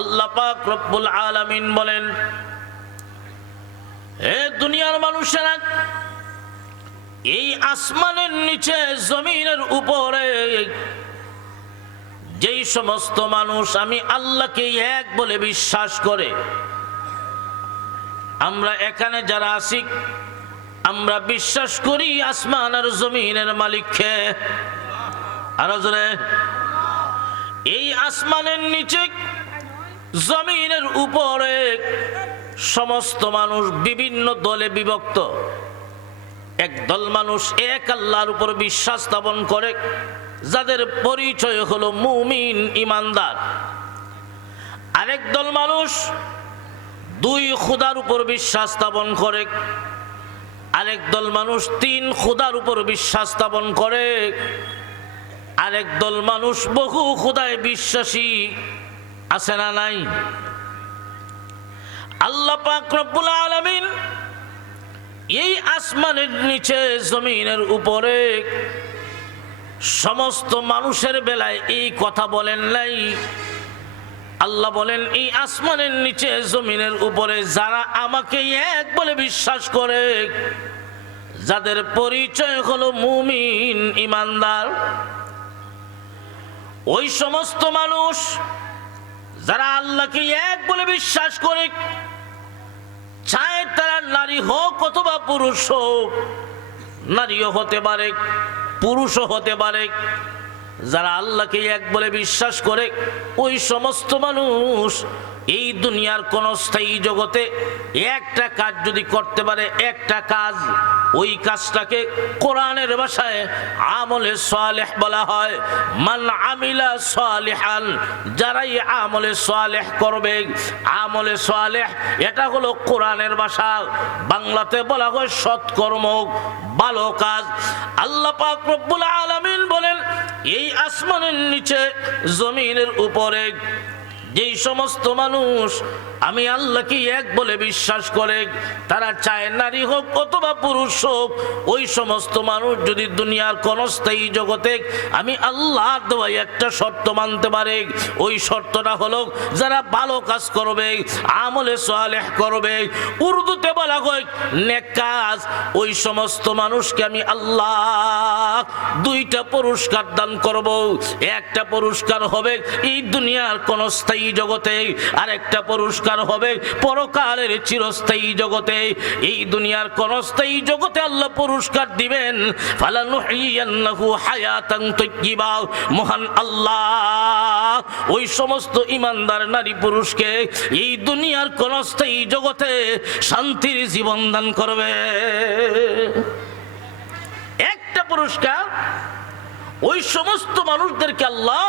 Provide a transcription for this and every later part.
আল্লাহ পাক রব্বুল আলামিন বলেন, হে দুনিয়ার মানুষেরা, এই আসমানের নিচে জমিনের উপরে যেই সমস্ত মানুষ আমি আল্লাহকে এক বলে বিশ্বাস করে, আমরা এখানে যারা আছি আমরা বিশ্বাস করি আসমান আর জমিনের মালিককে। আরো জোরে, এই আসমানের নিচে জমিনের উপরে সমস্ত মানুষ বিভিন্ন দলে বিভক্ত। একদল মানুষ এক আল্লাহর উপর বিশ্বাস স্থাপন করে, যাদের পরিচয় হলো মুমিন ইমানদার। আরেক দল মানুষ দুই খুদার উপর বিশ্বাস স্থাপন করে, আরেক দল মানুষ তিন খুদার উপর বিশ্বাস স্থাপন করে, আরেক দল মানুষ বহু খুদায় বিশ্বাসী আছে না নাই? আল্লাহ পাক রব্বুল আলামিন এই আসমানের নিচে জমিনের উপরে সমস্ত মানুষের বেলায় এই কথা বলেন নাই। আল্লাহ বলেন, এই আসমানের নিচে জমিনের উপরে যারা আমাকে এক বলে বিশ্বাস করে, যাদের পরিচয় হলো মুমিন ইমানদার, ওই সমস্ত মানুষ যারা আল্লাহকে এক বলে বিশ্বাস করে, চায় তারা নারী হোক অথবা পুরুষ হোক, নারীও হতে পারে পুরুষও হতে পারে, যারা আল্লাহকে এক বলে বিশ্বাস করে ওই সমস্ত মানুষ এই দুনিয়ার কোন স্থায়ী জগতে একটা কাজ যদি করতে পারে, একটা কাজ, ওই কাজটাকে কোরআনের ভাষায় আমলে সালেহ বলা হয়। মান আমিলা সালিহান, যারাই আমলে সালেহ করবে, আমলে সালেহ এটা হলো কোরআনের ভাষা, বাংলাতে বলা হয় সৎকর্ম, ভালো কাজ। আল্লাহ পাক রব্বুল আলামিন বলেন, এই আসমানের নিচে জমিনের উপরে যেই সমস্ত মানুষ আমি আল্লাহকে এক বলে বিশ্বাস করে, তারা চায় নারী হোক অথবা পুরুষ হোক, ওই সমস্ত মানুষ যদি দুনিয়ার কোন স্থায়ী জগতে আমি আল্লাহ দেওয়া একটা শর্ত মানতে পারে, ওই শর্তটা হলো যারা ভালো কাজ করবে, আমলে সালেহ করবে, উর্দুতে বলা হয় নেক কাজ, ওই সমস্ত মানুষকে আমি আল্লাহ দুইটা পুরস্কার দান করব। একটা পুরস্কার হবে এই দুনিয়ার কোন স্থায়ী জগতে, আর একটা পুরস্কার হবে পরকালের চিরস্থায়ী জগতে। এই দুনিয়ার কোন স্থায়ী জগতে আল্লাহ পুরস্কার দিবেন, ফালানুহিয়ান্নাহু হায়াতান তাইয়্যিবা। মহান আল্লাহ ওই সমস্ত ইমানদার নারী পুরুষকে এই দুনিয়ার কোন স্থায়ী জগতে শান্তির জীবন দান করবে। একটা পুরস্কার ওই সমস্ত মানুষদেরকে আল্লাহ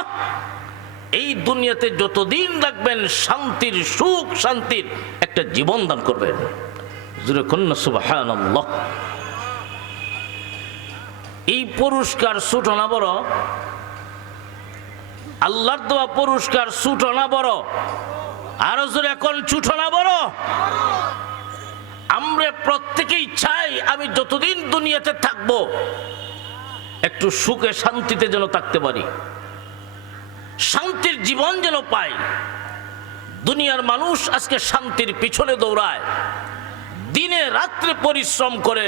এই দুনিয়াতে যতদিন রাখবেন শান্তির, সুখ শান্তির একটা জীবন দান করবেন। জোরে কন্যা সুবহানাল্লাহ। এই পুরস্কার ছোট না বড়? আল্লাহর দেওয়া পুরস্কার ছোট না বড়? আরো জোরে এখন ছোট না বড়? আমরা প্রত্যেকেই চাই আমি যতদিন দুনিয়াতে থাকবো একটু সুখে শান্তিতে যেন থাকতে পারি, শান্তির জীবন যেন পাই। দুনিয়ার মানুষ আজকে শান্তির পিছনে দৌড়ায়, দিনে রাত্রে পরিশ্রম করে,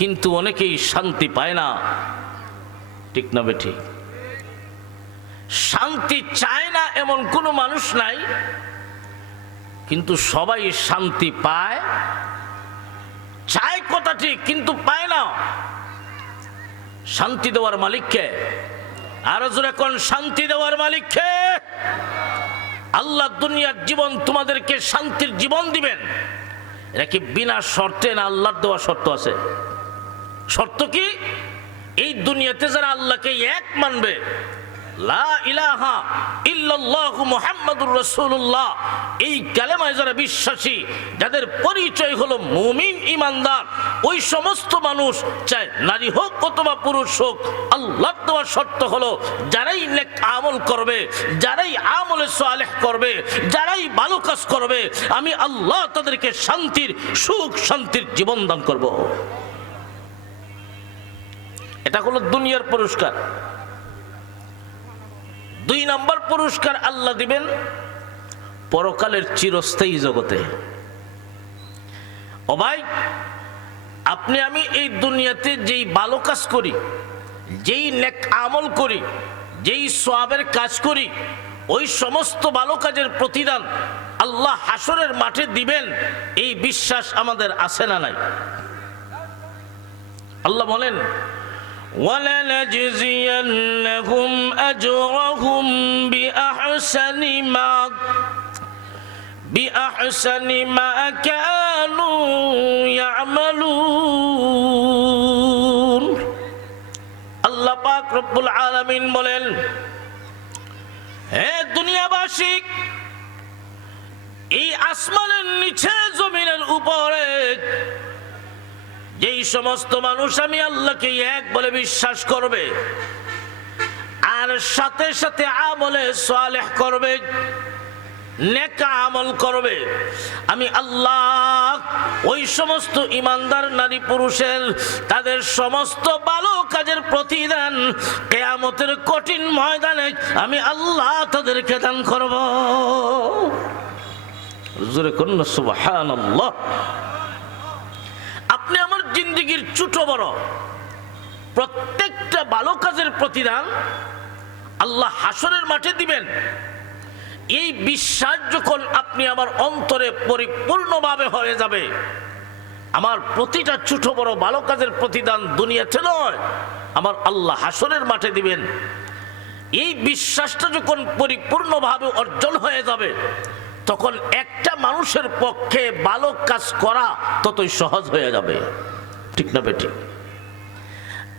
কিন্তু অনেকেই শান্তি পায় না। ঠিক না বেঠিক? শান্তি চায় না এমন কোনো মানুষ নাই, কিন্তু সবাই শান্তি পায়, চায় কথা ঠিক কিন্তু পায় না। শান্তি দেওয়ার মালিককে, আরো জোরে কোন শান্তি দেওয়ার মালিককে? আল্লাহ দুনিয়ার জীবন তোমাদেরকে শান্তির জীবন দিবেন, এটা কি বিনা শর্তে না আল্লাহর দেওয়া শর্ত আছে? শর্ত কি? এই দুনিয়াতে যারা আল্লাহকে এক মানবে, লা ইলাহা ইল্লাল্লাহু মুহাম্মাদুর রাসূলুল্লাহ, এই কালেমায় যারা বিশ্বাসী, যাদের পরিচয় হলো মুমিন ইমানদার, ওই সমস্ত মানুষ চায় নারী হোক অথবা পুরুষ হোক, আল্লাহর দেওয়া শর্ত হলো যারাই নেক আমল করবে, যারাই আমলে সালেহ করবে, যারাই ভালো কাজ করবে, আমি আল্লাহ তাদেরকে শান্তির, সুখ শান্তির জীবন দান করব। এটা হলো দুনিয়ার পুরস্কার। দুই নম্বর পুরস্কার আল্লাহ দিবেন পরকালের চিরস্থায়ী জগতে। ও ভাই, আপনি আমি এই দুনিয়াতে যেই ভালো কাজ করি, যেই নেক আমল করি, যেই সওয়াবের কাজ করি, ওই সমস্ত ভালো কাজের প্রতিদান আল্লাহ হাসরের মাঠে দিবেন, এই বিশ্বাস আমাদের আছে না নাই? আল্লাহ বলেন, وَلَنَجْزِيَنَّهُمْ أَجْرَهُمْ بِأَحْسَنِ مَا كَانُوا يَعْمَلُونَ। আল্লাহ পাক রব্বুল আলামিন বলেন, হে দুনিয়াবাসী, এই আসমানের নিচে জমিনের উপরে যেই সমস্ত মানুষ আমি আল্লাহকে এক বলে বিশ্বাস করবে আর সাথে সাথে আমলে সালেহ করবে, নেক আমল করবে, আমি আল্লাহ ওই সমস্ত ইমানদার নারী পুরুষের তাদের সমস্ত ভালো কাজের প্রতিদান কিয়ামতের কঠিন ময়দানে আমি আল্লাহ তাদেরকে দান করব। জোরে করুন সুবহানাল্লাহ। আপনি আমার জিন্দেগির ছোট বড় প্রত্যেকটা ভালো কাজের প্রতিদান আল্লাহ হাসরের মাঠে দিবেন, এই বিশ্বাস যখন আপনি আমার অন্তরে পরিপূর্ণভাবে হয়ে যাবে, আমার প্রতিটা ছোট বড় ভালো কাজের প্রতিদান দুনিয়াতে নয়, আমার আল্লাহ হাসরের মাঠে দিবেন, এই বিশ্বাসটা যখন পরিপূর্ণভাবে অর্জন হয়ে যাবে, তখন একটা মানুষের পক্ষে ভালো কাজ করা ততই সহজ হয়ে যাবে। ঠিক না বেঠিক?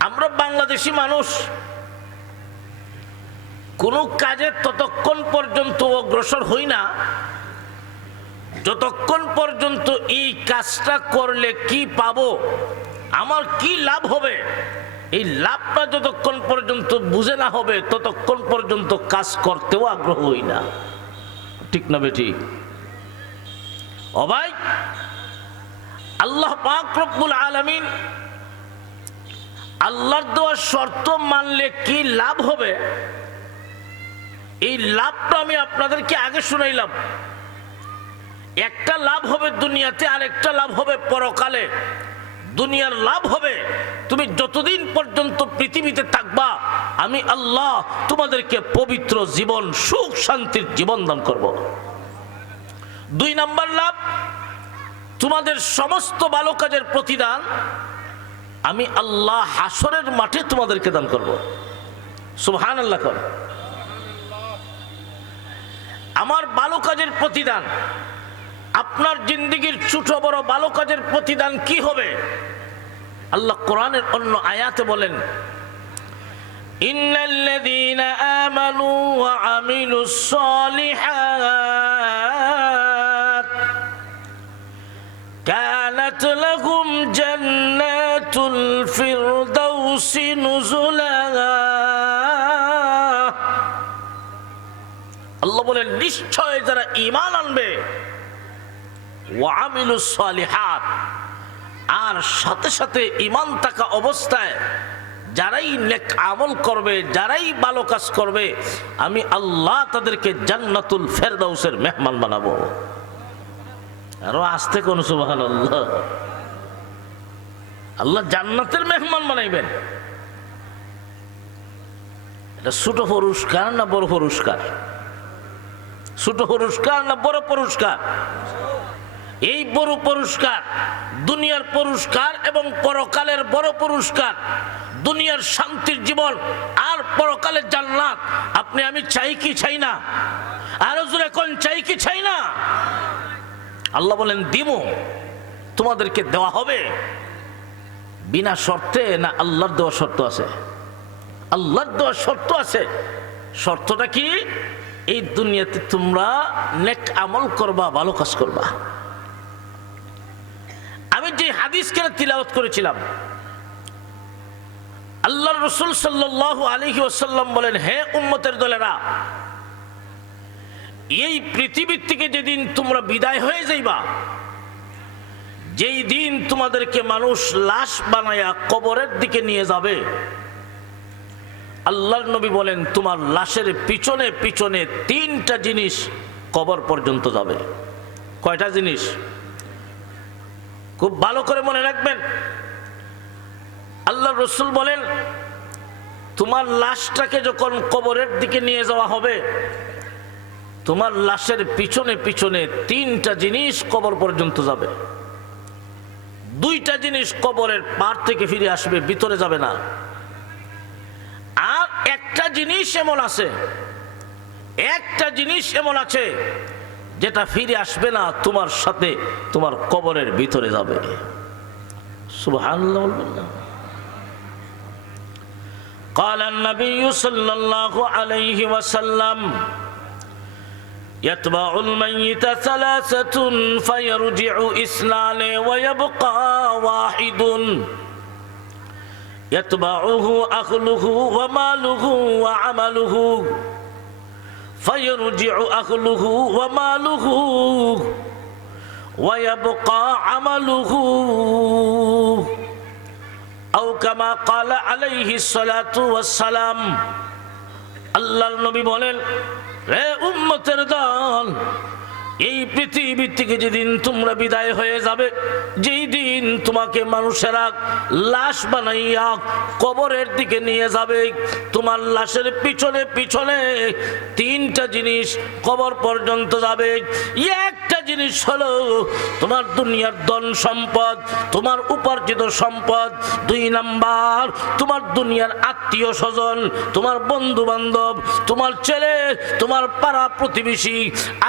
আমরা বাংলাদেশি মানুষ কোনো কাজে ততক্ষণ পর্যন্ত অগ্রসর হই না যতক্ষণ পর্যন্ত এই কাজটা করলে কি পাবো, আমার কি লাভ হবে, এই লাভটা যতক্ষণ পর্যন্ত বুঝে না হবে ততক্ষণ পর্যন্ত কাজ করতেও আগ্রহ হই না। ঠিক না বেঠিক? ও ভাই, আল্লাহ পাক রব্বুল আলামিন আল্লাহর দেওয়া শর্ত মানলে কি লাভ হবে, এই লাভটা আমি আপনাদেরকে আগে শুনাইলাম। একটা লাভ হবে দুনিয়াতে, আর একটা লাভ হবে পরকালে। দুনিয়ার লাভ হবে তুমি যতদিন পর্যন্ত পৃথিবীতে থাকবা আমি আল্লাহ তোমাদেরকে পবিত্র জীবন, সুখ শান্তির জীবন দান করব। 2 নাম্বার লাভ, তোমাদের সমস্ত ভালো কাজের প্রতিদান আমি আল্লাহ হাসরের মাঠে তোমাদেরকে দান করব। সুবহানাল্লাহ। আমার ভালো কাজের প্রতিদান, আপনার জিন্দেগির ছোট বড় ভালো কাজের প্রতিদান কি হবে? আল্লাহ কোরআনের অন্য আয়াতে বলেন, ইন্নাল্লাযীনা আমানু ওয়া আমিলুস সালিহাত কানাত লাহুম জান্নাতুল ফিরদাউসি নুজুলা। আল্লাহ বলেন, নিশ্চয় যারা ঈমান আনবে ওয়া আমিলুস সালিহাত, আর সাথে সাথে ঈমান থাকা অবস্থায় যারাই নেক আমল করবে, যারাই ভালো কাজ করবে, আমি আল্লাহ তাদেরকে জান্নাতুল ফেরদাউসের মেহমান বানাবো। আরো আসতে কোন সুবহানাল্লাহ। আল্লাহ জান্নাতের মেহমান বানাইবেন। এটা ছোট পুরস্কার না বড় পুরস্কার? ছোট পুরস্কার না বড় পুরস্কার? এই বড় পুরস্কার, দুনিয়ার পুরস্কার এবং পরকালের বড় পুরস্কার, দুনিয়ার শান্তির জীবন আর পরকালের জান্নাত আপনি আমি চাই কি চাই না? আরো জোরে কোন চাই কি চাই না? আল্লাহ বলেন, দিব, তোমাদেরকে দেওয়া হবে বিনা শর্তে। না আল্লাহর দেওয়া শর্ত আছে? আল্লাহর দেওয়া শর্ত আছে। শর্তটা কি? এই দুনিয়াতে তোমরা নেক আমল করবা, ভালো কাজ করবা। আমি যে হাদিসকে তিলাওয়াত করেছিলাম, আল্লাহর রাসূল সাল্লাল্লাহু আলাইহি ওয়াসাল্লাম বলেন, হে উম্মতের দলেরা, এই পৃথিবীর থেকে যেদিন তোমরা বিদায় হয়ে যাইবা, যেই দিন তোমাদেরকে মানুষ লাশ বানায়া কবরের দিকে নিয়ে যাবে, আল্লাহর নবী বলেন তোমার লাশের পিছনে পিছনে 3টা জিনিস কবর পর্যন্ত যাবে। কয়টা জিনিস? খুব ভালো করে মনে রাখবেন। আল্লাহ রসুল বলেন, তোমার লাশটাকে যখন কবরের দিকে নিয়ে যাওয়া হবে, তোমার লাশের পিছনে পিছনে তিনটা জিনিস কবর পর্যন্ত যাবে। দুইটা জিনিস কবরের পার থেকে ফিরে আসবে, ভিতরে যাবে না। আর একটা জিনিস এমন আছে যেটা ফিরে আসবে না, তোমার সাথে তোমার কবরের ভিতরে যাবে। সুবহানাল্লাহ। قال النبي صلى الله عليه وسلم يتبع الميت ثلاثة فيرجع اثنان ويبقى واحد يتبعه أهله وماله وعمله فيرجع أهله وماله ويبقى عمله أو كما قال عليه الصلاة والسلام। আল্লাহর নবী বলেন, হে উম্মতের দল, এই পৃথিবী থেকে যেদিন তোমরা বিদায় হয়ে যাবে, যেই দিন তোমাকে মানুষেরা লাশ বানাইয়া কবরের দিকে নিয়ে যাবে, তোমার লাশের পিছনে পিছনে তিনটা জিনিস কবর পর্যন্ত যাবে। একটা জিনিস হলো তোমার দুনিয়ার ধন সম্পদ, তোমার উপার্জিত সম্পদ। দুই নাম্বার, তোমার দুনিয়ার আত্মীয় স্বজন, তোমার বন্ধু বান্ধব, তোমার ছেলে, তোমার পাড়া প্রতিবেশী,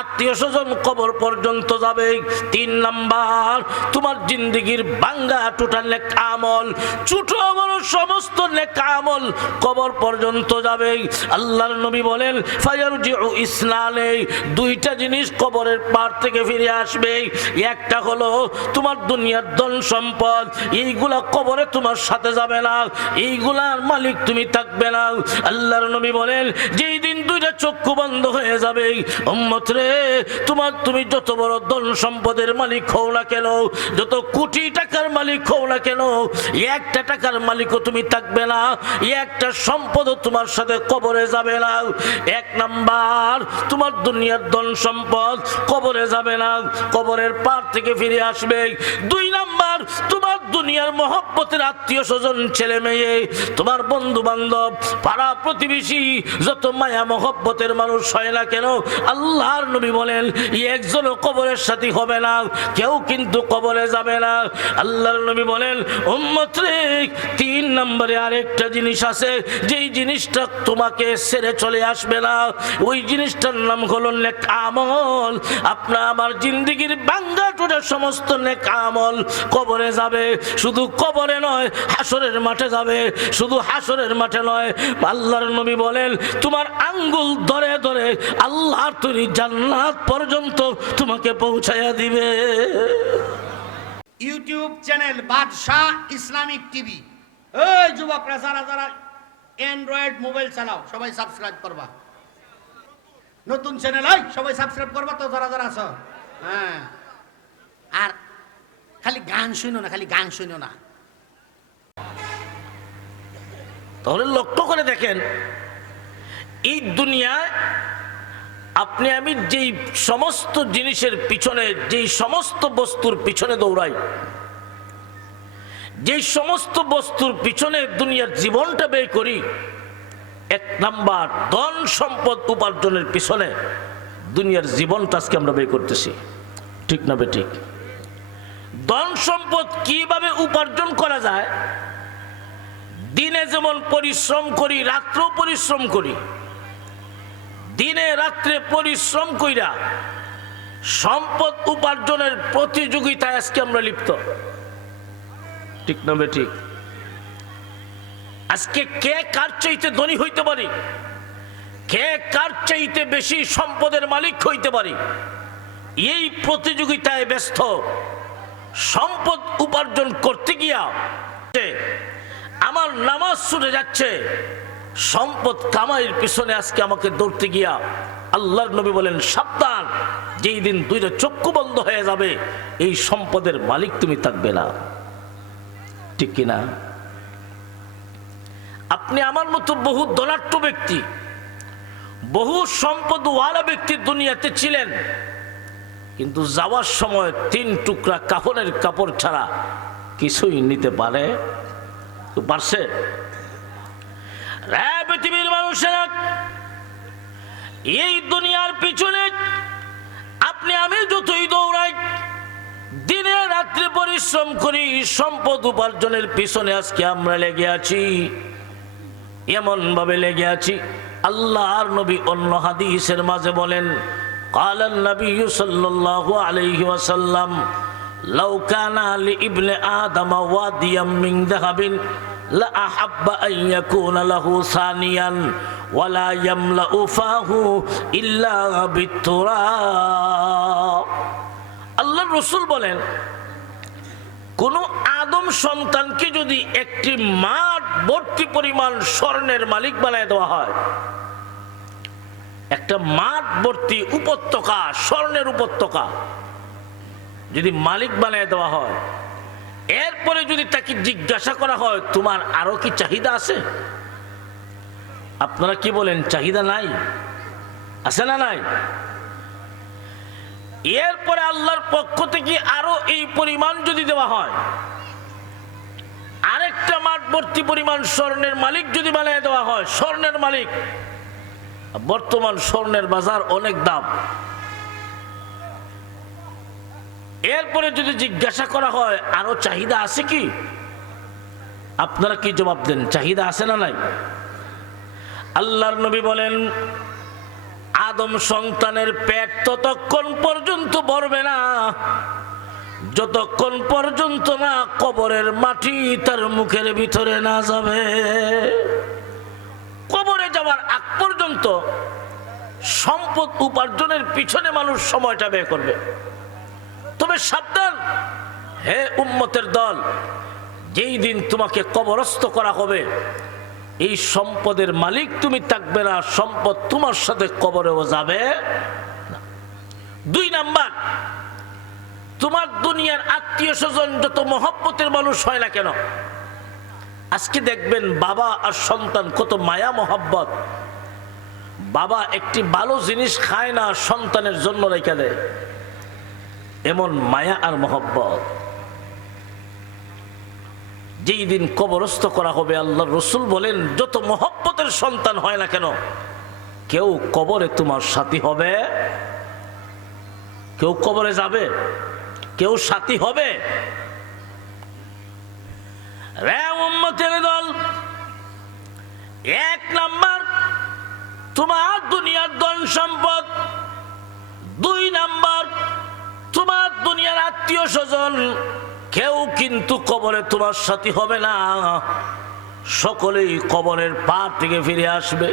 আত্মীয় স্বজন কবর পর্যন্ত যাবে। তিন নাম্বার, তোমার জিন্দেগির ভাঙ্গা টোটাল নেক আমল, ছোট বড় সমস্ত নেক আমল কবর পর্যন্ত যাবে। আল্লাহর নবী বলেন, ফায়ারজিউ ইসনানে, দুইটা জিনিস কবরের পার থেকে ফিরে আসবে। একটা হলো তোমার দুনিয়ার ধন সম্পদ, এইগুলা কবরে তোমার সাথে যাবে না, এইগুলার মালিক তুমি থাকবে না। আল্লাহর নবী বলেন, যেই দিন দুইটা চক্ষু বন্ধ হয়ে যাবে, উম্মত রে, তুমি যত বড় ধন সম্পদের মালিক হও না কেন, যত কোটি টাকার মালিক হও না কেন, একটা টাকার মালিকও তুমি থাকবে না, একটা সম্পদও তোমার সাথে কবরে যাবে না। এক নাম্বার, তোমার দুনিয়ার ধন সম্পদ কবরে যাবে না, কবরের পার থেকে ফিরে আসবে। দুই নাম্বার, তোমার দুনিয়ার মহব্বতের আত্মীয় স্বজন, ছেলে মেয়ে, তোমার বন্ধু বান্ধব, পাড়া প্রতিবেশী, যত মায়া মহব্বতের মানুষ হয় না কেন, আল্লাহর নবী বলেন, একজনও কবরের সাথী হবে না, কেউ কিন্তু কবরে যাবে না। আল্লাহর নবী বলেন, উম্মত রে, তিন নম্বরে আরেকটা জিনিস আছে, যেই জিনিসটা তোমাকে ছেড়ে চলে আসবে না, ওই জিনিসটার নাম হলো নেক আমল। আপনার আমার জিন্দেগির ভাঙ্গা টোটা সমস্ত নেক আমল কবরে যাবে। শুধু কবরে নয়, হাসরের মাঠে যাবে। শুধু হাসরের মাঠে নয়, আল্লাহর নবী বলেন, তোমার আঙ্গুল ধরে ধরে আল্লাহর তৈরি জান্নাত পর্যন্ত তোমাকে পৌঁছায়া দিবে। ইউটিউব চ্যানেল বাদশাহ ইসলামিক টিভি। এই যুবকরা, যারা যারা অ্যান্ড্রয়েড মোবাইল চালাও, সবাই সাবস্ক্রাইব করবা। নতুন চ্যানেল, সবাই সাবস্ক্রাইব করবা তো, যারা যারা আছো। হ্যাঁ, আর খালি গান শুনো না, খালি গান শুনো না। তাহলে লক্ষ্য করে দেখেন, এই দুনিয়ায় আপনি আমি যেই সমস্ত জিনিসের পিছনে, যেই সমস্ত বস্তুর পিছনে দৌড়াই, যেই সমস্ত বস্তুর পিছনে দুনিয়ার জীবনটা ব্যয় করি, এক নাম্বার ধন সম্পদ উপার্জনের পিছনে দুনিয়ার জীবনটা আজকে আমরা ব্যয় করতেছি। ঠিক না বেঠিক? ধন সম্পদ কিভাবে উপার্জন করা যায়? দিনে যেমন পরিশ্রম করি, রাত্রেও পরিশ্রম করি। দিনে রাত্রে পরিশ্রম কইরা সম্পদ উপার্জনের প্রতিযোগিতায় আজকে আমরা লিপ্ত। ঠিক না বেঠিক? আজকে কে কার চাইতে ধনী হইতে পারি, কে কার চাইতে বেশি সম্পদের মালিক হইতে পারি, এই প্রতিযোগিতায় ব্যস্ত। সম্পদ উপার্জন করতে গিয়া আমার নামাজ ছুটে যাচ্ছে, সম্পদ কামাইয়ের পিছনে আজকে আমাকে দৌড়তে গিয়া আল্লাহর নবী বলেন, সাবধান, যেই দিন দুইটা চক্ষু বন্ধ হয়ে যাবে, এই সম্পদের মালিক তুমি থাকবে না। ঠিক কিনা? আপনি আমার মতো বহু ধনাঢ্য ব্যক্তি, বহু সম্পদওয়ালা ব্যক্তি দুনিয়াতে ছিলেন, কিন্তু যাওয়ার সময় 3 টুকরা কাফনের কাপড় ছাড়া কিছুই নিতে পারছে? পৃথিবীর মানুষেরা, এই দুনিয়ার পিছনে আপনি আমি যতই দৌড়াই, দিনে রাত্রে পরিশ্রম করি, সম্পদ উপার্জনের পিছনে আজকে আমরা লেগে আছি, এমন ভাবে লেগে আছি। আল্লাহর নবী অন্য হাদিসের মাঝে বলেন, قال النبي صلى الله عليه وسلم لو كان لابن آدم واديا من ذهب لأحب أن يكون له ثانيا ولا يملأ فاه إلا بالتراب। আল্লাহর রাসূল বলেন, কোন আদম সন্তানকে যদি একটি মাঠ ভর্তি পরিমাণ স্বর্ণের মালিক বানায় দেওয়া হয়, একটা মাঠ ভর্তি উপত্যকা, স্বর্ণের উপত্যকা যদি মালিক বানিয়ে দেওয়া হয়, এরপরে যদি তাকে জিজ্ঞাসা করা হয় তোমার আরো কি চাহিদা আছে, আপনারা কি বলেন? চাহিদা নাই? আছে না নাই? এরপরে আল্লাহর পক্ষ থেকে আরো এই পরিমাণ যদি দেওয়া হয়, আরেকটা মাঠ ভর্তি পরিমাণ স্বর্ণের মালিক যদি বানিয়ে দেওয়া হয়, স্বর্ণের মালিক, বর্তমান স্বর্ণের বাজার অনেক দাম, এরপরে যদি জিজ্ঞাসা করা হয় আরো চাহিদা আছে কি, আপনারা কি জবাব দেন? চাহিদা আছে না নাই? আল্লাহর নবী বলেন, আদম সন্তানের পেট ততক্ষণ পর্যন্ত ভরবে না যতক্ষণ পর্যন্ত না কবরের মাটি তার মুখের ভিতরে না যাবে। কবরে যাওয়ার আগ পর্যন্ত সম্পদ উপার্জনের পিছনে মানুষ সময়টা ব্যয় করবে। তবে সাবধান হে উম্মতের দল, যেই দিন তোমাকে কবরস্থ করা হবে, এই সম্পদের মালিক তুমি থাকবে না, সম্পদ তোমার সাথে কবরেও যাবে না। 2 নাম্বার, তোমার দুনিয়ার আত্মীয় স্বজন যত মহব্বতের মানুষ হয় না কেন, আজকে দেখবেন বাবা আর সন্তান কত মায়া মহব্বত। বাবা একটি ভালো জিনিস খায় না, সন্তানের জন্য রেখে দেয়, এমন মায়া আর মহব্বত। যেই দিন কবরস্থ করা হবে, আল্লাহর রাসূল বলেন, যত মহব্বতের সন্তান হয় না কেন, কেউ কবরে তোমার সাথী হবে, কেউ কবরে যাবে, কেউ সাথী হবে। রে উম্মতের দল, 1 নাম্বার তোমার দুনিয়ার ধন সম্পদ, 2 নাম্বার তোমার দুনিয়ার আত্মীয় স্বজন, কেউ কিন্তু কবরে তোমার সাথী হবে না, সকলেই কবরের পার থেকে ফিরে আসবে।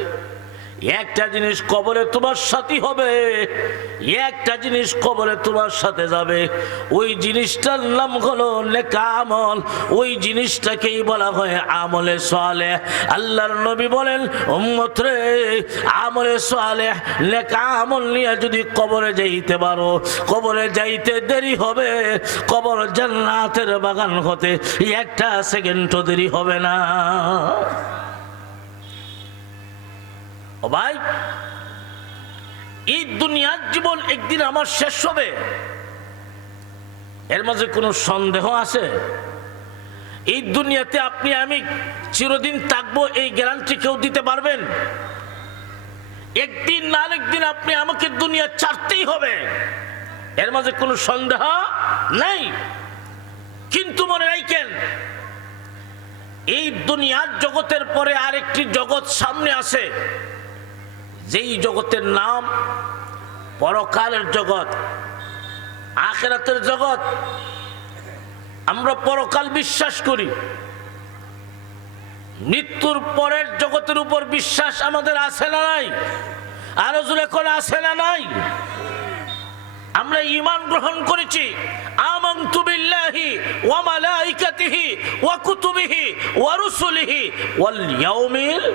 একটা জিনিস কবরে তোমার সাথী হবে, একটা জিনিস কবরে তোমার সাথে যাবে, ওই জিনিসটার নাম হলো নেক আমল, ওই জিনিসটাকেই বলা হয় আমলে সালেহ। আল্লাহর নবী বলেন, উম্মত রে, আমলে সালেহ নেক আমল নিয়ে যদি কবরে যাইতে পারো, কবরে যাইতে দেরি হবে, কবর জান্নাতের বাগান হতে 1 সেকেন্ডও দেরি হবে না। ও ভাই, এই দুনিয়ার জীবন একদিন আমার শেষ হবে, এর মাঝে কোনো সন্দেহ আছে? এই দুনিয়াতে আপনি আমি চিরদিন থাকবো এই গ্যারান্টি কেউ দিতে পারবেন? একদিন না আরেকদিন আপনি আমাকে দুনিয়া ছাড়তেই হবে, এর মাঝে কোনো সন্দেহ নাই। কিন্তু মনে রাখেন, এই দুনিয়ার জগতের পরে আরেকটি জগৎ সামনে আছে, যেই জগতের নাম পরকালের জগৎ, আখিরাতের জগৎ। আমরা পরকাল বিশ্বাস করি, মৃত্যুর পরের জগতের উপর বিশ্বাস আমাদের আছে না নাই? আরো জোরে করে আছে না নাই? আমরা ঈমান গ্রহণ করেছি, আমানতু বিল্লাহি ওয়া মালাইকাতিহি ওয়া কুতুবিহি ওয়া রুসুলিহি ওয়াল ইয়াউমিল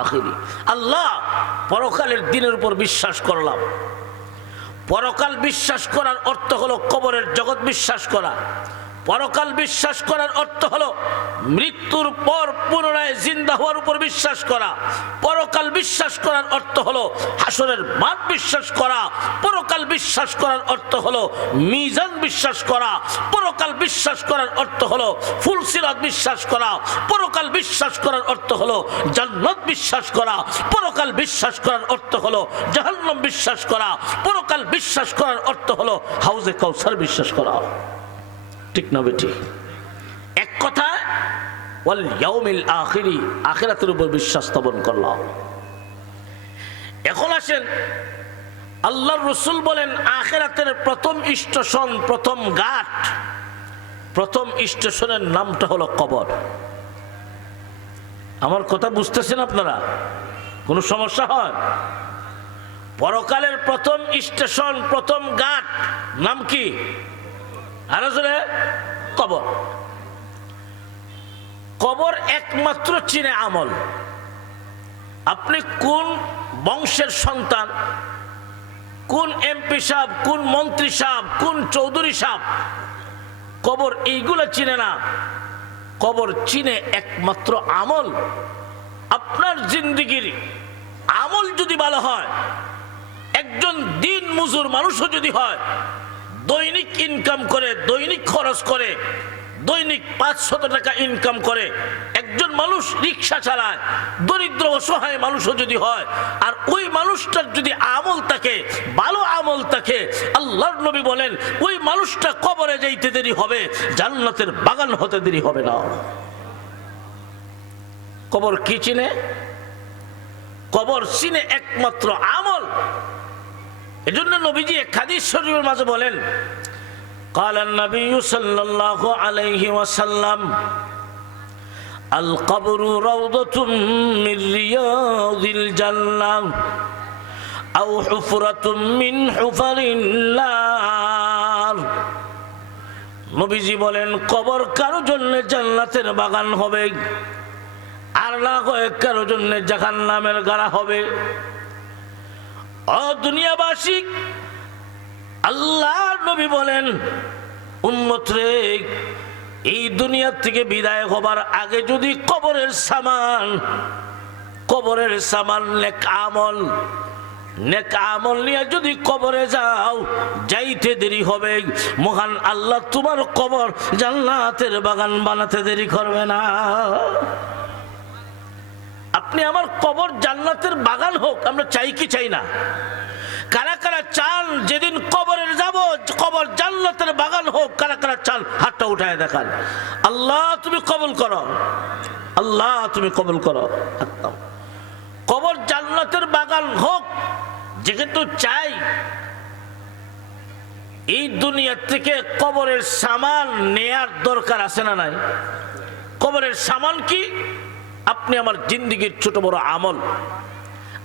আখির। আল্লাহ পরকালের দিনের উপর বিশ্বাস করলাম। পরকাল বিশ্বাস করার অর্থ হলো কবরের জগৎ বিশ্বাস করা, পরকাল বিশ্বাস করার অর্থ হলো মৃত্যুর পর পুনরায় জিন্দা হওয়ার উপর বিশ্বাস করা। পরকাল বিশ্বাস করার অর্থ হলো হাসরের মাঠ বিশ্বাস করা। পরকাল বিশ্বাস করার অর্থ হলো মিজান বিশ্বাস করা। পরকাল বিশ্বাস করার অর্থ হলো ফুলসিরাত বিশ্বাস করা। পরকাল বিশ্বাস করার অর্থ হলো জান্নাত বিশ্বাস করা। পরকাল বিশ্বাস করার অর্থ হলো জাহান্নাম বিশ্বাস করা। পরকাল বিশ্বাস করার অর্থ হলো হাউজে কাউসার বিশ্বাস করা। ঠিক না বেটি? এক কথায় ওয়াল ইয়াউমিল আখিরি, আখিরাতের উপর বিশ্বাস স্থাপন করলাম। এখন আসেন, আল্লাহর রাসূল বলেন আখিরাতের প্রথম স্টেশন, প্রথম ঘাট, প্রথম স্টেশনের নামটা হলো কবর। আমার কথা বুঝতেছেন আপনারা? কোনো সমস্যা হয়? পরকালের প্রথম স্টেশন, প্রথম ঘাট নাম কি? আরো জোরে, কবর। কবর একমাত্র চিনে আমল। আপনি কোন বংশের সন্তান, কোন এমপি সাহেব, কোন মন্ত্রী সাহেব, কোন চৌধুরী সাহেব, কবর এইগুলো চিনে না। কবর চিনে একমাত্র আমল। আপনার জিন্দেগির আমল যদি ভালো হয়, একজন দিন মজুর মানুষও যদি হয়, দৈনিক ইনকাম করে, দৈনিক খরচ করে, দৈনিক 500 টাকা ইনকাম করে, একজন মানুষ রিক্সা চালায়, দরিদ্র অসহায় মানুষও যদি হয়, আর ওই মানুষটার যদি আমল থাকে, ভালো আমল থাকে, আল্লাহর নবী বলেন ওই মানুষটা কবরে যাইতে দেরি হবে, জান্নাতের বাগান হতে দেরি হবে না। কবর কি চিনে? কবর চিনে একমাত্র আমল। এজন্য নবীজি এক হাদিস শরীফের মাঝে বলেন, قال النبي صلى الله عليه وسلم القبر روضة من رياض الجنة أو حفرة من حفر النار। নবীজি বলেন কবর কারো জন্য জান্নাতের বাগান হবে, আর না হয় কারো জন্য জাহান্নামের গাড়া হবে। ও দুনিয়াবাসী, আল্লাহর নবী বলেন উম্মত রে, এই দুনিয়া থেকে বিদায় হবার আগে যদি কবরের সামান নেক আমল নিয়ে যদি কবরে যাও, যাইতে দেরি হবে। মহান আল্লাহ তোমার কবর জান্নাতের বাগান বানাতে দেরি করবে না। আপনি আমার কবর জান্নাতের বাগান হোক, আমরা চাই কি চাই না? কারা কারা চান যেদিন কবরের যাব কবর জান্নাতের বাগান হোক? কারা কারা চান হাতটা উঠায় দেখান। আল্লাহ তুমি কবুল করো, আল্লাহ তুমি কবুল করো। কবর জান্নাতের বাগান হোক যেহেতু চাই, এই দুনিয়া থেকে কবরের সামান নেয়ার দরকার আছে না নাই? কবরের সামান কি? আপনি আমার জিন্দেগির ছোট বড় আমল,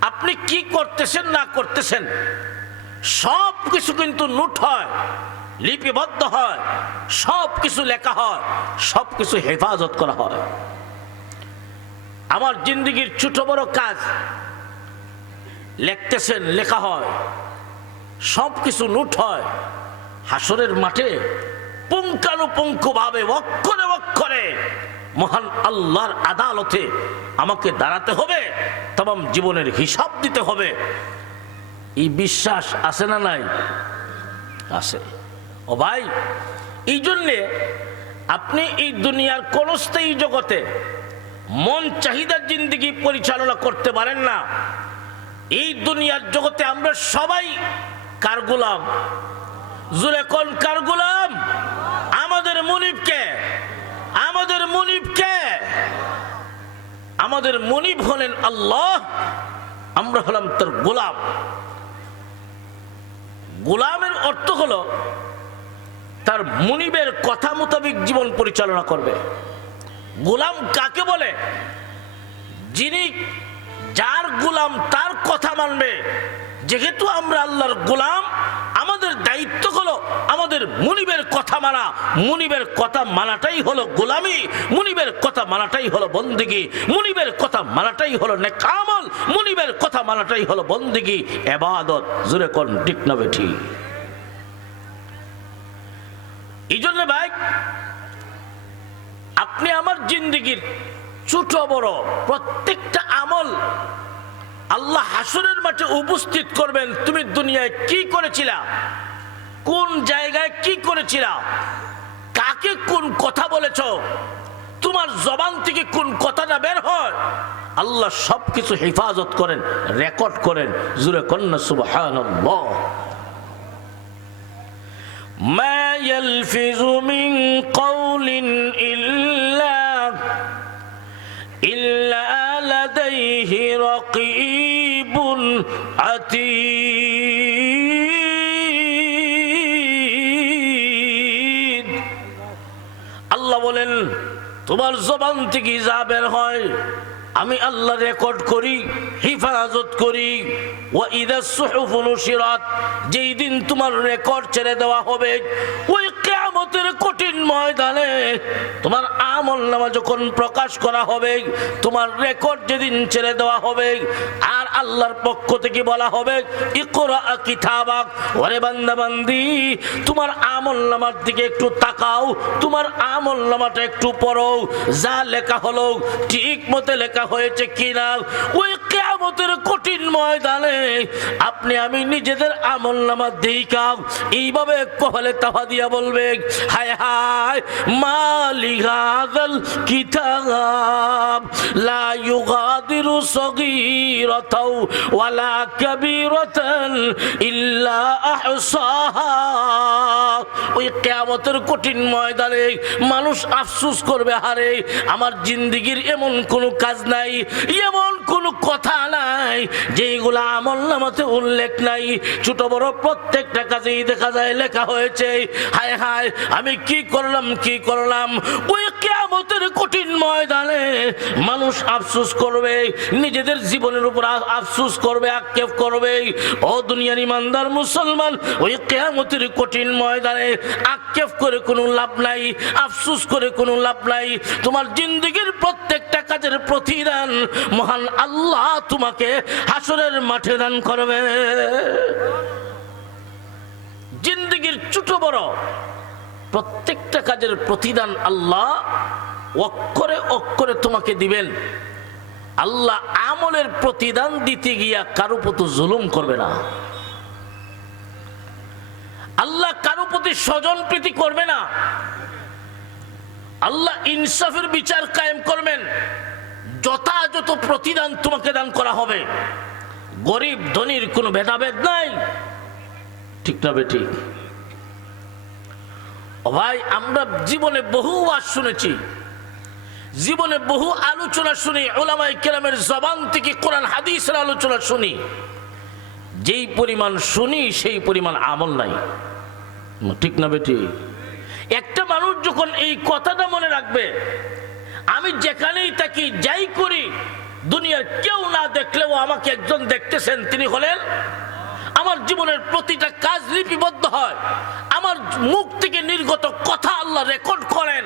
আপনি কি করতেছেন না করতেছেন, সব কিছু কিন্তু নোট হয়, লিপিবদ্ধ হয়, সব কিছু লেখা হয়, সব কিছু হেফাজত করা হয়। আমার জিন্দেগির ছোট বড় কাজ লিখতেছেন, লেখা হয়, সব কিছু নোট হয়। হাসরের মাঠে পুঙ্খানুপুঙ্খভাবে অক্ষরে অক্ষরে মহান আল্লাহর আদালতে আমাকে দাঁড়াতে হবে, তমাম জীবনের হিসাব দিতে হবে। এই বিশ্বাস আছে না নাই? আছে। ও ভাই, এই জন্যে আপনি এই দুনিয়ার কোন স্থায়ী জগতে মন চাহিদার জিন্দেগি পরিচালনা করতে পারেন না। এই দুনিয়ার জগতে আমরা সবাই কার গোলাম? জোরে কোন কার গোলাম? আমাদের মুনিবকে, আমাদের মুনিবকে, আমাদের মুনিব হলেন আল্লাহ, আমরা হলাম তার গোলাম। গোলামের অর্থ হলো তার মুনিবের কথা মোতাবেক জীবন পরিচালনা করবে। গোলাম কাকে বলে? যিনি যার গোলাম তার কথা মানবে। যেহেতু আমরা আল্লাহর গোলাম, আমাদের দায়িত্ব হলো আমাদের মুনিবের কথা মানা। মুনিবের কথা মানাটাই হলো গোলামি, মুনিবের কথা মানাটাই হলো বন্দেগী, মুনিবের কথা মানাটাই হলো নেক আমল, মুনিবের কথা মানাটাই হলো বন্দেগী, ইবাদত। জোরে কোন ঠিক না বেঠি? এই জন্য ভাই আপনি আমার জিন্দেগির ছোট বড় প্রত্যেকটা আমল আল্লাহ হাসরের মাঠে উপস্থিত করবেন। তুমি দুনিয়ায় কি করেছিলা, কোন জায়গায় কি করেছিলা, কাকে কোন কথা বলেছ, তোমার জবান থেকে কোন কথাটা বের হয়, আল্লাহ সবকিছু হেফাজত করেন, রেকর্ড করেন। জুরে কন্যা সুবহানাল্লাহ। মা ইয়ালফিযু মিন কওলিন ইল্লা লাদাইহি রাকীবুন আতীদ। আল্লাহ বলেন তোমার জবান থেকে যা বের হয় আমি আল্লাহ রেকর্ড করি, হিফাজত করি। ওয়া ইযা সুহুফ নুশিরাত, যেই দিন তোমার রেকর্ড ছেড়ে দেওয়া হবে, ওই কিয়ামতের কঠিন ময়দানে তোমার আমলনামা যখন প্রকাশ করা হবে, তোমার রেকর্ড যেদিন ছেড়ে দেওয়া হবে, আর আল্লাহর পক্ষ থেকে বলা হবে ইকরা কিতাবাক, ওরে বান্দা বান্দি তোমার আমলনামার দিকে একটু তাকাও, তোমার আমলনামাটা একটু পড়ো, যা লেখা হলো ঠিক মতো লেখা হয়েছে কিনা। ওই কিয়ামতের কঠিন ময়দানে আপনি আমি নিজেদের আমলনামা দেইকা এইভাবে কপালে তাফা দিয়া বলবে, হায় হায় মালি হাযাল কিতাব লা ইউগাদিরু সগীরাতাও ওয়ালা কাবীরাতান ইল্লা আহসাহা। ওই কিয়ামতের কঠিন ময়দানে মানুষ আফসোস করবে, হারে আমার জিন্দেগির এমন কোন কাজ নাই, এমন কোন কথা নাই যেগুলা আমলনামাতে উল্লেখ নাই। ছোট বড় প্রত্যেকটা কাজেই দেখা যায় লেখা হয়েছে। হায় হায় আমি কি করলাম কি করলাম। ওই কিয়ামতের কঠিন ময়দানে মানুষ আফসোস করবে, নিজেদের জীবনের উপর আফসোস করবে, আক্ষেপ করবে। ও দুনিয়ার ইমানদার মুসলমান, ওই কিয়ামতের কঠিন ময়দানে আক্ষেপ করে কোনো লাভ নাই, আফসোস করে কোনো লাভ নাই। তোমার জিন্দেগির প্রত্যেকটা কাজের প্রতিদান মহান আল্লাহ তোমাকে হাসরের মাঠে দান করবে। জিন্দেগির ছোট বড় প্রত্যেকটা কাজের প্রতিদান আল্লাহ অক্ষরে অক্ষরে তোমাকে দিবেন। আল্লাহ আমলের প্রতিদান দিতে গিয়া কারো প্রতি জুলুম করবে না। আল্লাহ কারো প্রতি স্বজন প্রীতি করবে না। আল্লাহ ইনসাফের বিচার কায়েম করবেন। যথাযথ প্রতিদান তোমাকে দান করা হবে। গরিব ধনীর কোনো ভেদাভেদ নাই, ঠিক না বেঠিক? ভাই আমরা জীবনে বহু ওয়াজ শুনেছি, জীবনে বহু আলোচনা শুনি, উলামায়ে কেরামের জবান থেকে কোরআন হাদিসের আলোচনা শুনি। যেই পরিমাণ শুনি সেই পরিমাণ আমল নাই, ঠিক না বেঠিক? একটা মানুষ যখন এই কথাটা মনে রাখবে, আমি যেখানেই থাকি যাই করি দুনিয়ার কেউ না দেখলেও আমাকে একজন দেখতেছেন, তিনি হলেন আমার জীবনের প্রতিটা কাজ লিপিবদ্ধ হয়, আমার মুখ থেকে নির্গত কথা আল্লাহ রেকর্ড করেন,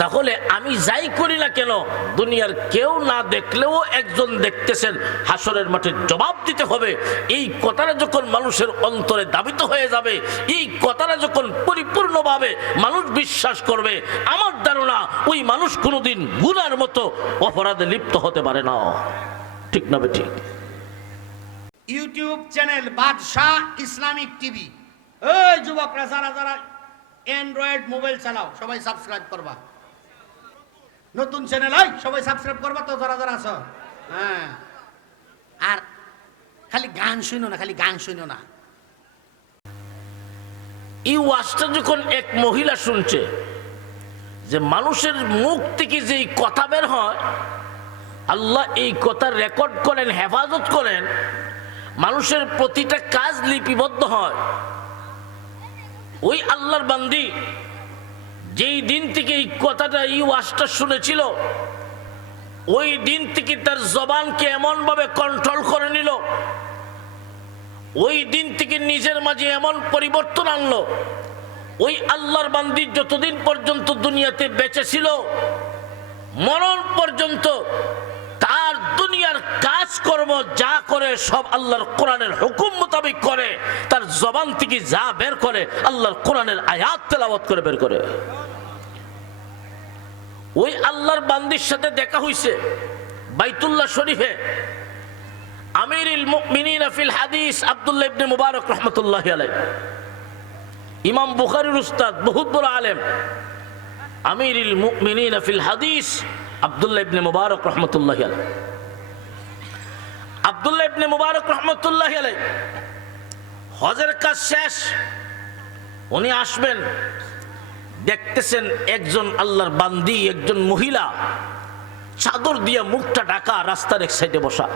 তাহলে আমি যাই করি না কেন দুনিয়ার কেউ না দেখলেও একজন দেখতেছেন, হাসরের মাঠে জবাব দিতে হবে। এই কথাটা যখন মানুষের অন্তরে দাবিত হয়ে যাবে, এই কথাটা যখন পরিপূর্ণভাবে মানুষ বিশ্বাস করবে, আমার ধারণা ওই মানুষ কোনোদিন গুনার মতো অপরাধে লিপ্ত হতে পারে না, ঠিক না ঠিক? ইউটিউব চ্যানেল বাদশাহ ইসলামিক টিভি, এই যুবকরা যারা যারা অ্যান্ড্রয়েড মোবাইল চালাও সবাই সাবস্ক্রাইব করবা। নতুন চ্যানেল সবাই সাবস্ক্রাইব করবা তো যারা যারা আছো। হ্যাঁ, আর খালি গান শুনো না, খালি গান শুনো না। এই ওয়াজটা যখন এক মহিলা শুনছে যে মানুষের মুখ থেকে যে কথা বের হয়, আল্লাহ এই কথা রেকর্ড করেন, হেফাজত করেন, মানুষের প্রতিটা কাজ লিপিবদ্ধ হয়। ওই আল্লাহর বান্দি যেই দিন থেকে এই কথাটা এই ওয়াজটা শুনেছিল, ওই দিন থেকে তার জবানকে এমন ভাবে কন্ট্রোল করে নিল, ওই দিন থেকে নিজের মাঝে এমন পরিবর্তন আনলো। ওই আল্লাহর বান্দি যতদিন পর্যন্ত দুনিয়াতে বেঁচে ছিল, মরণ পর্যন্ত তার দুনিয়ার কাজকর্ম যা করে সব আল্লাহর কোরআনের হুকুম মোতাবেক করে। তার জবান থেকে যা বের করে আল্লাহর কোরআনের আয়াত তেলাওয়াত করে বের করে। ওই আল্লাহর বান্দির সাথে দেখা হইছে বাইতুল্লাহ শরীফে। আমিরুল মুমিনিন ফিল হাদিস আব্দুল্লাহ ইবনে মুবারক রাহমাতুল্লাহি আলাইহি, ইমাম বুখারীর উস্তাদ, বহুত বড় আলেম। আমিরুল মুমিনিন ফিল হাদিস আব্দুল্লাহ ইবনে মুবারক রাহমাতুল্লাহি আলাইহি। আব্দুল্লাহ ইবনে মুবারক রাহমাতুল্লাহি আলাইহি হজের কাজ শেষ, উনি আসবেন, দেখতেছেন একজন আল্লাহর বান্দি, একজন মহিলা চাদর দিয়ে মুখটা ঢাকা, রাস্তার এক সাইডে বসা।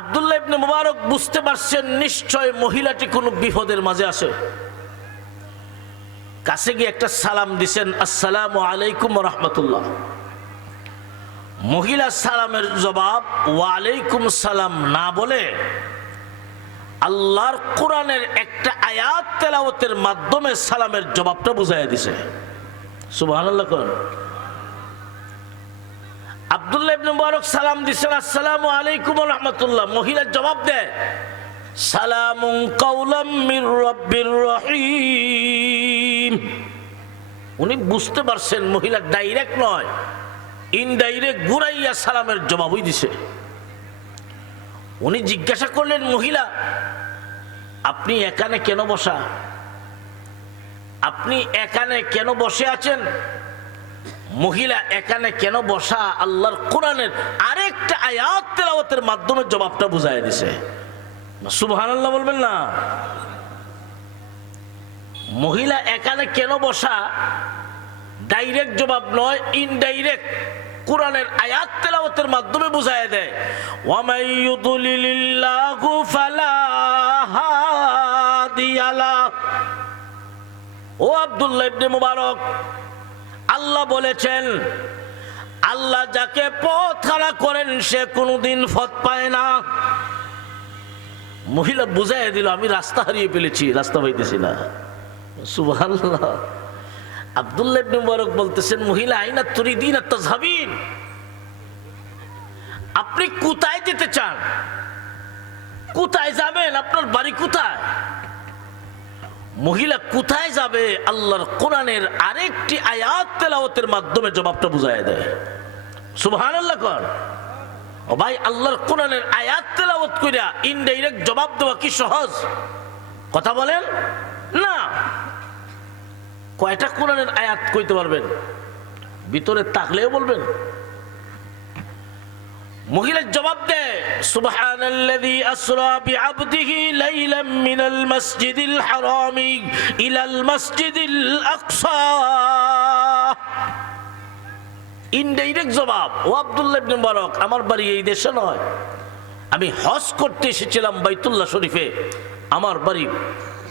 আব্দুল্লাহ ইবনে মুবারক বুঝতে পারছেন নিশ্চয় মহিলাটি কোনো বিপদের মাঝে আছে। কাছে গিয়ে একটা সালাম দিছেন, আসসালামু আলাইকুম ওয়া রাহমাতুল্লাহ। মহিলা সালামের জবাব ওয়ালাইকুম সালাম না বলে আল্লাহর কোরআনের একটা আয়াত তেলাওয়াতের মাধ্যমে সালামের জবাবটা বুঝাইয়া দিছে। সুবহানাল্লাহ কোন। আব্দুল্লাহ ইবনে মুবারক সালাম দিছেন, আসসালামু আলাইকুম ওয়া রাহমাতুল্লাহ। মহিলা জবাব দেয়, সালামুন কাওলাম মির রাব্বির রহিম। উনি বুঝতে পারছেন মহিলা ডাইরেক্ট নয়, ইনডাইরেক্ট ঘুরাইয়া সালামের জবাবই দিছে। উনি জিজ্ঞাসা করলেন, মহিলা আপনি এখানে কেন বসা? আপনি এখানে কেন বসে আছেন? মহিলা এখানে কেন বসা আল্লাহর কোরআনের আরেকটা আয়াত তেলাওয়াতের মাধ্যমে জবাবটা বুঝাইয়া দিছে। সুবহানাল্লাহ বলবেন না? মহিলা এখানে কেন বসা ডাইরেক্ট জবাব নয়, ইনডাইরেক্ট কোরআনের আয়াত তেলাওয়াতের মাধ্যমে বুঝায় দেয়। ওয়ামাই ইউদ্লিলিল্লাহু ফালা হাদিয়া লাহু। ও আব্দুল্লাহ ইবনে মুবারক, আল্লাহ বলেছেন আল্লাহ যাকে পথ হারা করেন সে কোনোদিন পথ পায় না। মহিলা বুঝাইয়া দিল, আমি রাস্তা হারিয়ে ফেলেছি, রাস্তা পাইতেছি না। সুবহানাল্লাহ। আব্দুল্লাহ ইবনে মুবারক বলতেছেন, মহিলা আইনা তুরিদিনা তাযহাবিন, আপনি কোথায় যেতে চান? কোথায় যাবেন? আপনার বাড়ি কোথায়? মহিলা কোথায় যাবে আল্লাহর কোরআনের আরেকটি আয়াত তেলাওয়াতের মাধ্যমে জবাবটা বুঝায় দেয়। সুবহানাল্লাহ কর। ও ভাই, আল্লাহর কোরআনের আয়াত তেলাওয়াত কইরা ইনডাইরেক্ট জবাব দেওয়া কি সহজ? কথা বলেন না। কয়টা কোরআনের আয়াত কইতে পারবেন? ভিতরে তাকলেও বলবেন। মহিলা জবাব দেয়, সুবহানাল্লাযী আসরা বিআবদিহি লাইলাম মিনাল মাসজিদিল হারামি ইলাল মাসজিদিল আকসা। ইনডাইরেক্ট জবাব, ও আব্দুল্লাহ ইবনে মুবারক, আমার বাড়ি এই দেশে নয়, আমি হজ করতে এসেছিলাম বাইতুল্লাহ শরীফে। আমার বাড়ি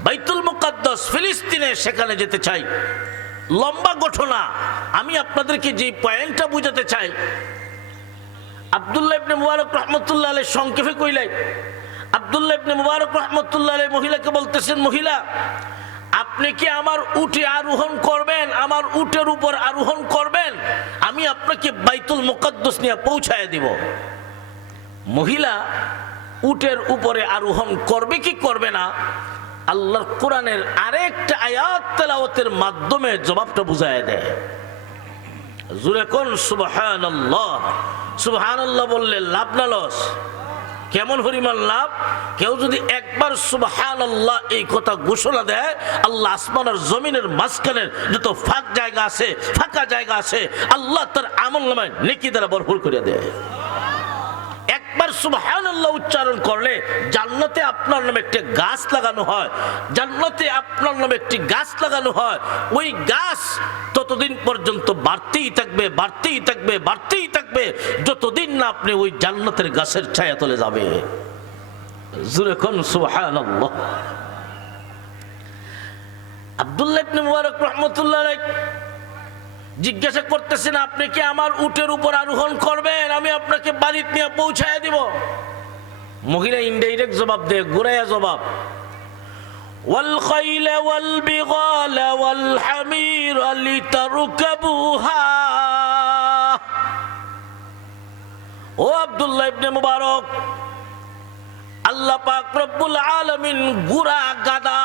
বাইতুল মুকাদ্দাস ফিলিস্তিনে, সেখানে যেতে চাই। লম্বা ঘটনা, আমি আপনাদেরকে যে পয়েন্টটা বুঝাতে চাই, আব্দুল্লাহ ইবনে মুবারক রাহমাতুল্লাহ আলাইহি সংক্ষেপে কইলাই। আব্দুল্লাহ ইবনে মুবারক রাহমাতুল্লাহ আলাইহি মহিলাকে বলতেছেন, মহিলা আপনি কি আমার উটে আরোহণ করবেন? আমার উটের উপর আরোহণ করবেন, আমি আপনাকে বাইতুল মুকাদ্দাস নিয়ে পৌঁছায় দিব। মহিলা উটের উপরে আরোহণ করবে কি করবে না, আল্লাহর কোরআনের আরেকটা আয়াত তেলাওয়াতের মাধ্যমে জবাবটা বুঝায় দেয়। জোরে কোন সুবহানাল্লাহ। সুবহানাল্লাহ বললে লাভ না লস? কেমন পরিমাণ লাভ? কেউ যদি একবার সুবহানাল্লাহ এই কথা ঘোষণা দেয়, আল্লাহ আসমান আর জমিনের মাঝখানের যত ফাঁকা জায়গা আছে আল্লাহ তার আমলনামায় নেকি দ্বারা ভরপুর করে দেয়। একবার সুবহানাল্লাহ উচ্চারণ করলে জান্নাতে আপনার নামে একটা গাছ লাগানো হয়। জান্নাতে আপনার নামে একটি গাছ লাগানো হয়। ওই গাছ ততদিন পর্যন্ত বাড়তেই থাকবে, বাড়তেই থাকবে, বাড়তেই থাকবে, যতদিন না আপনি ওই জান্নাতের গাছের ছায়া তলে যাবে। জোরে কোন সুবহানাল্লাহ। আব্দুল্লাহ ইবনে মুবারক রাহমাতুল্লাহ আলাইহি জিজ্ঞাসা করতেছেন, আপনি কি আমার উটের উপর আরোহণ করবেন? আমি আপনাকে বাড়িতে নিয়ে পৌঁছায় দিব। মহিলা ইনডাইরেক্ট জবাব দেয়, ঘুরাইয়া জবাব, ওয়াল খাইলা ওয়াল বিগালা ওয়াল হামিরা লিতারকাবুহা। ও আব্দুল্লাহ ইবনে মুবারক, আল্লাহ পাক রব্বুল আলামিন ঘোড়া, গাধা,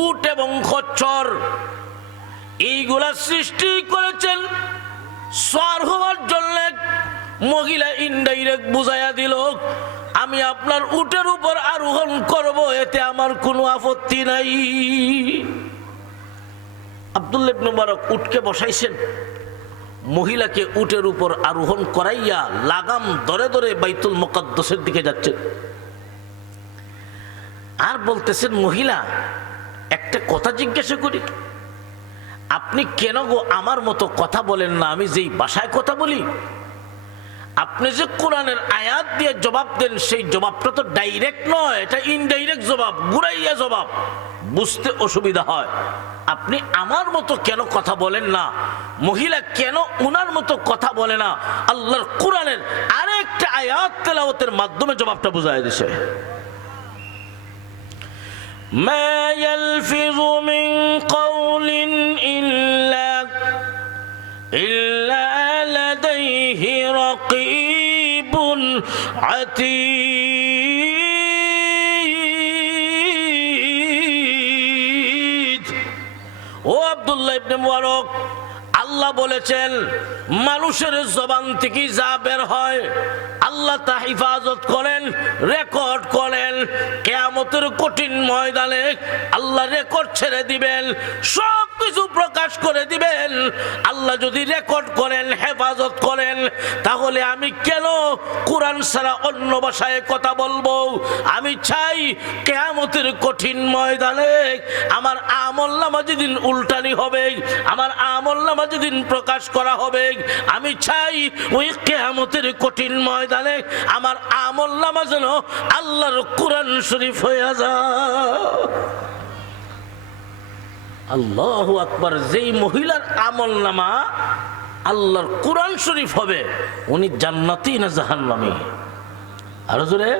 উট এবং খচ্চর এইগুলা সৃষ্টি করেছেন সওয়ার হওয়ার জন্য। মহিলা ইনডাইরেক্ট বুঝাইয়া দিল, আমি আপনার উটের উপর আরোহণ করব, এতে আমার কোনো আপত্তি নাই। আব্দুল্লাহ ইবনে মুবারক উটকে বসাইছেন, মহিলাকে উটের উপর আরোহণ করাইয়া লাগাম ধরে ধরে বাইতুল মুকাদ্দাসের দিকে যাচ্ছেন। আর বলতেছেন, মহিলা একটা কথা জিজ্ঞাসা করি, আপনি কেন গো আমার মতো কথা বলেন না আমি যেই ভাষায় কথা বলি? আপনি যে কোরআনের আয়াত দিয়ে জবাব দেন, সেই জবাবটা তো ডাইরেক্ট নয়, এটা ইনডাইরেক্ট জবাব, ঘুরাইয়া জবাব, বুঝতে অসুবিধা হয়। আপনি আমার মতো কেন কথা বলেন না? মহিলা কেন উনার মতো কথা বলে না? আল্লাহর কোরআনের আরেকটা আয়াত তেলাওয়াতের মাধ্যমে জবাবটা বুঝাই দিছে। মা ইয়ালফিযু মিন কাওলিন ইল্লা লাদাইহি রাকীবুন আতীদ। ও আব্দুল্লাহ ইবনে মুবারক, আল্লাহ বলেছেন মানুষের জবান থেকে যা বের হয় আল্লাহ তা হিফাজত করেন, রেকর্ড করেন। কিয়ামতের কঠিন ময়দানে আল্লাহ রেকর্ড ছেড়ে দিবেন, সব কিছু প্রকাশ করে দিবেন। আল্লাহ যদি রেকর্ড করেন, হেফাজত করেন, তাহলে আমি কেন কোরআন ছাড়া অন্য ভাষায় কথা বলবো? আমি চাই কিয়ামতের কঠিন ময়দানে আমার আমলনামা যেদিন উল্টানি হবে, আমার আমলনামা যেদিন প্রকাশ করা হবে, আমি চাই ওই কিয়ামতের কঠিন ময়দানে আমার আমলনামা যেন আল্লাহর কোরআন শরীফ হয়ে যায়। আল্লাহু আকবার। যেই মহিলার আমলনামা আল্লাহর কোরআন শরীফ হবে, উনি জান্নাতি না জাহান্নামী? আরো জোরে।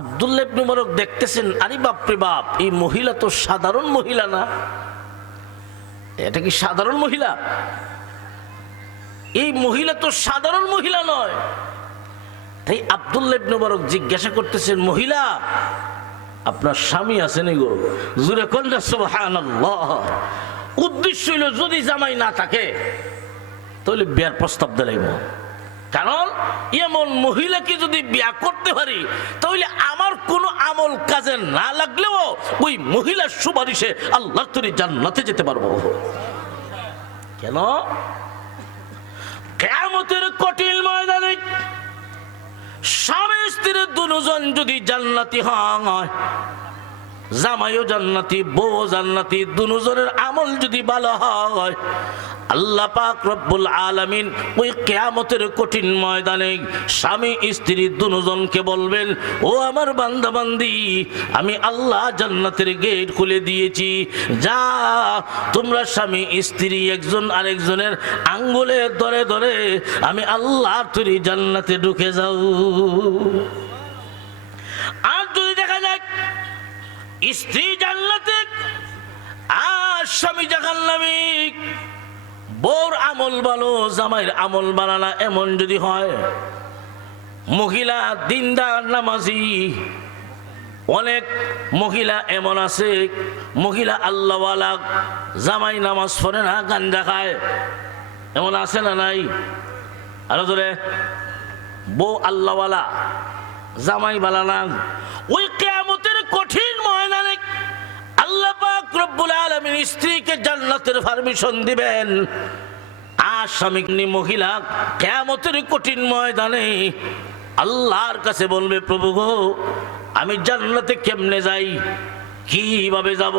আব্দুল্লাহ ইবনে মুবারক দেখতেছেন, আরে বাপ রে বাপ, এই মহিলা তো সাধারণ মহিলা না। এটা কি সাধারণ মহিলা? এই মহিলা তো সাধারণ মহিলা নয়। তাই আব্দুল্লাহ ইবনে মুবারক জিজ্ঞাসা করতেছেন, মহিলা আপনার স্বামী আছেন? গো জোরে কোন সুবহানাল্লাহ। উদ্দেশ্য হইল যদি জামাই না থাকে তাহলে বিয়ার প্রস্তাব দিলাম, কারণ এমন মহিলাকে যদি বিয়া করতে পারি তাহলে আমার কোনো আমল কাজে না লাগলেও ওই মহিলার সুপারিশে আল্লাহর তৈরি জান্নাতে যেতে পারবো। কেন? কিয়ামতের কঠিন ময়দানে স্বামী স্ত্রীর দুজন যদি জান্নাতি হয়, জামাইও জান্নাতি, বউ জান্নাতি, দুজনের আমল যদি ভালো হয়, আল্লাহ পাক রব্বুল আলামিন ওই কিয়ামতের কঠিন ময়দানে স্বামী স্ত্রী দুজনকে বলবেন, ও আমার বান্দা বান্দি, আমি আল্লাহ জান্নাতের গেট খুলে দিয়েছি, যা তোমরা স্বামী স্ত্রী একজন আরেকজনের আঙ্গুলে ধরে ধরে আমি আল্লাহ তৈরি জান্নাতে ঢুকে যাও। আর যদি দেখা যায় স্ত্রী জান্নাতে আর স্বামী জাহান্নামী, বউর আমল ভালো জামাইয়ের আমল ভালো না, এমন যদি হয়, মহিলা দিনদার নামাজি, অনেক মহিলা এমন আছে, মহিলা আল্লাহওয়ালা, জামাই নামাজ পড়ে না, গাঞ্জা খায়, এমন আছে না নাই? আরো ধরে, বউ আল্লাহওয়ালা, জামাই বালা না। ওই কিয়ামতের কঠিন ময়দানে আল্লাহ পাক রব্বুল আলামিন স্ত্রীকে জান্নাতের পারমিশন দিবেন, আর স্বামী মহিলা কিয়ামতের কঠিন ময়দানে আল্লাহর কাছে বলবে, প্রভু গো, আমি জান্নাতে কেমনে যাই, কিভাবে যাব?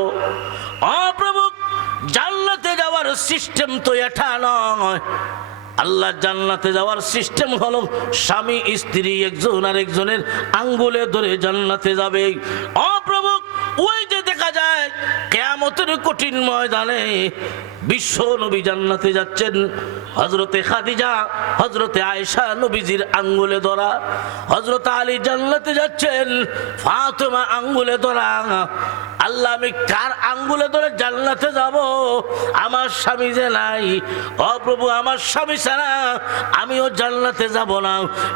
ও প্রভু, জান্নাতে যাওয়ার সিস্টেম তো এটা নয়। আল্লাহ জান্নাতে যাওয়ার সিস্টেম হলো স্বামী স্ত্রী একজন আরেকজনের আঙ্গুলে ধরে জান্নাতে যাবে। ও প্রভু, ওই যে দেখা যায় কিয়ামতের কঠিন ময়দানে বিশ্ব নবী জান্নাতে যাচ্ছেন, হযরতে খাদিজা, হযরতে আয়েশা নবীজির আঙ্গুলে ধরা, হযরত আলী জান্নাতে যাচ্ছেন, ফাতেমা আঙ্গুলে ধরা। আল্লাহ, আমি কার আঙ্গুলে ধরে জান্নাতে যাব? আমার স্বামী যে নাই। ও প্রভু, আমার স্বামী ছাড়া আমিও জান্নাতে যাব না।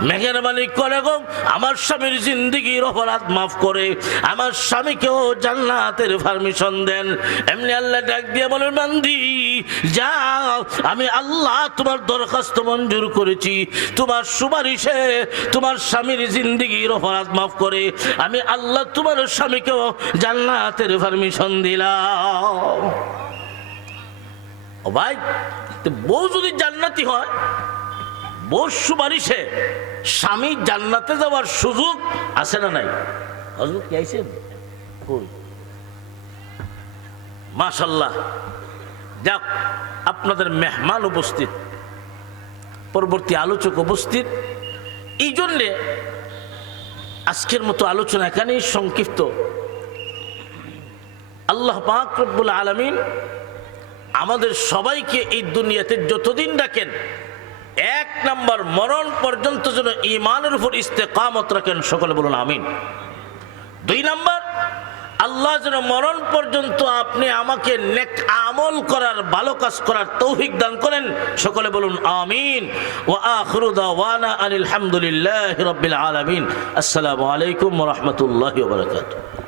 মেহেরবানি করে গো, আমার স্বামীর জিন্দেগির অপরাধ মাফ করে আমার স্বামীকেও জান্নাতের পারমিশন দেন। এমনি আল্লাহ ডাক দিয়ে বলেন, বান্দি যাও, আমি আল্লাহ তোমার দরখাস্ত মঞ্জুর করেছি। তোমার সুপারিশে তোমার স্বামীর জিন্দেগির অপরাধ মাফ করে আমি আল্লাহ তোমার স্বামীকেও জান্নাতের পারমিশন দিলাম। ও ভাই, বউ যদি জান্নাতি হয়, বউ সুপারিশে স্বামী জান্নাতে যাওয়ার সুযোগ আছে না নাই? হযরত কি আইছেন? কই? মাশাআল্লাহ, যাক, আপনাদের মেহমান উপস্থিত, পরবর্তী আলোচক উপস্থিত। এই জন্যে আজকের মতো আলোচনা এখানেই সংক্ষিপ্ত। আল্লাহ পাক রব্বুল আলামিন আমাদের সবাইকে এই দুনিয়াতে যতদিন রাখেন, এক নাম্বার মরণ পর্যন্ত যেন ঈমানের উপর ইস্তেকামত রাখেন, সকলে বলুন আমিন। দুই নাম্বার, আল্লাহ যেন মরণ পর্যন্ত আপনি আমাকে নেক আমল করার, ভালো কাজ করার তৌফিক দান করেন, সকলে বলুন আমিন। ওয়া আখিরু দাওয়ানা আনিল হামদুলিল্লাহি রাব্বিল আলামিন। আসসালামু আলাইকুম ওয়া রাহমাতুল্লাহি ওয়া বারাকাতুহু।